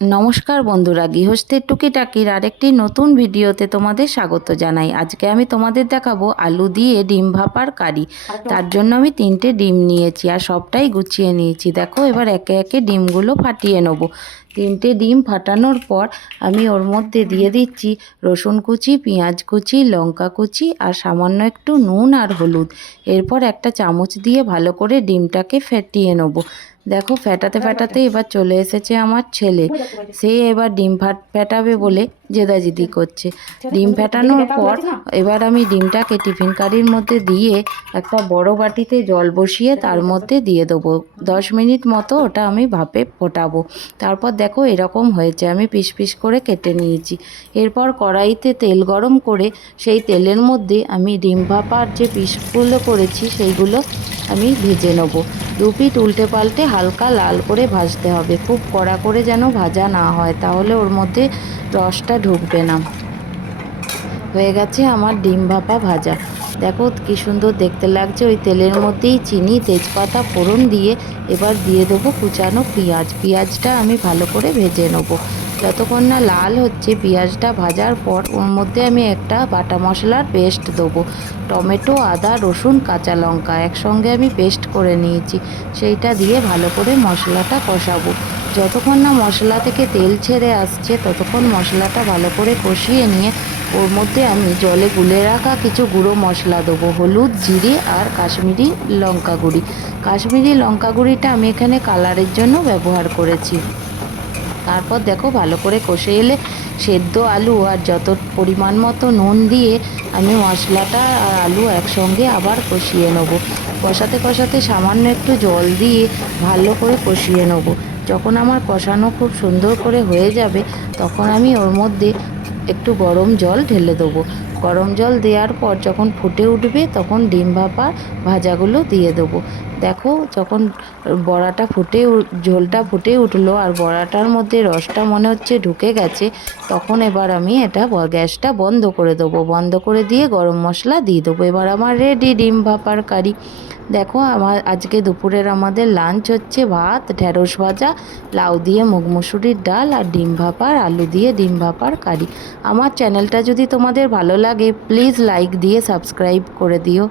নমস্কার বন্ধুরা, গৃহস্থের টুকিটাকির আরেকটি নতুন ভিডিওতে তোমাদের স্বাগত জানাই। আজকে আমি তোমাদের দেখাবো আলু দিয়ে ডিম ভাপার কারি। তার জন্য আমি 3টে ডিম নিয়েছি আর সবটাই গুছিয়ে নিয়েছি। দেখো, এবার একে একে ডিমগুলো ফাটিয়ে নেব। 3টে ডিম ফাটানোর পর আমি ওর মধ্যে দিয়ে দিচ্ছি রসুন কুচি, পেঁয়াজ কুচি, লঙ্কা কুচি আর সামান্য একটু নুন আর হলুদ। এরপর একটা চামচ দিয়ে ভালো করে ডিমটাকে ফেটিয়ে নেব। দেখো, ফেটাতে ফেটাতে এবার চলে এসেছে আমার ছেলে। সে এবার ডিম ফেটাবে বলে জেদাজেদি করছে। ডিম ফেটানোর পর এবার আমি ডিমটাকে টিফিন কারির মধ্যে দিয়ে একটা বড় বাটিতে জল বসিয়ে তার মধ্যে দিয়ে দেবো। 10 মিনিট মতো ওটা আমি ভাপে ফোটাবো। তারপর দেখো এরকম হয়েছে, আমি পিস পিস করে কেটে নিয়েছি। এরপর কড়াইতে তেল গরম করে সেই তেলের মধ্যে আমি ডিম ভাপার যে পিসগুলো করেছি সেইগুলো আমি ভেজে নেব। 2 পিঠ উল্টে পাল্টে হালকা লাল করে ভাজতে হবে, খুব কড়া করে যেন ভাজা না হয়, তাহলে ওর মধ্যে রসটা ঢুকবে না। হয়ে গেছে আমার ডিম ভাপা ভাজা। দেখো কি সুন্দর দেখতে লাগছে। ওই তেলের মধ্যেই চিনি, তেজপাতা ফোড়ন দিয়ে এবার দিয়ে দেবো কুচানো পেঁয়াজটা আমি ভালো করে ভেজে নেবো। যতক্ষণ না লাল হচ্ছে পেঁয়াজটা ভাজার পর ওর মধ্যে আমি একটা বাটা মশলার পেস্ট দেবো। টমেটো, আদা, রসুন, কাঁচা লঙ্কা একসঙ্গে আমি পেস্ট করে নিয়েছি, সেইটা দিয়ে ভালো করে মশলাটা কষাবো। যতক্ষণ না মশলা থেকে তেল ছেড়ে আসছে ততক্ষণ মশলাটা ভালো করে কষিয়ে নিয়ে ওর মধ্যে আমি জলে গুলে রাখা কিছু গুঁড়ো মশলা দেবো। হলুদ, জিরে আর কাশ্মীরি লঙ্কা গুঁড়ি। কাশ্মীরি লঙ্কা গুঁড়িটা আমি এখানে কালারের জন্য ব্যবহার করেছি। তারপর দেখো ভালো করে কষে এলে সেদ্ধ আলু আর যত পরিমাণ মতো নুন দিয়ে আমি মশলাটা আর আলু একসঙ্গে আবার কষিয়ে নেব। কষাতে কষাতে সামান্য একটু জল দিয়ে ভালো করে কষিয়ে নেব। যখন আমার কষানো খুব সুন্দর করে হয়ে যাবে তখন আমি ওর মধ্যে একটু গরম জল ঢেলে দেবো। গরম জল দেওয়ার পর যখন ফুটে উঠবে তখন ডিম ভাপা ভাজাগুলো দিয়ে দেবো। দেখো, যখন বড়াটা ঝোলটা ফুটে উঠলো আর বড়াটার মধ্যে রসটা মনে হচ্ছে ঢুকে গেছে, তখন এবার আমি এটা গ্যাসটা বন্ধ করে দেবো। বন্ধ করে দিয়ে গরম মশলা দিয়ে দেবো। এবার আমার রেডি ডিম ভাপার কারি। দেখো, আজকে দুপুরের আমাদের লাঞ্চ হচ্ছে ভাত, ঢেঁড়স ভাজা, লাউ দিয়ে মুগ মুসুরির ডাল আর ডিম ভাপার আলু দিয়ে ডিম ভাপার কারি। আমার চ্যানেলটা যদি তোমাদের ভালো লাগে প্লিজ লাইক দিয়ে সাবস্ক্রাইব করে দিও।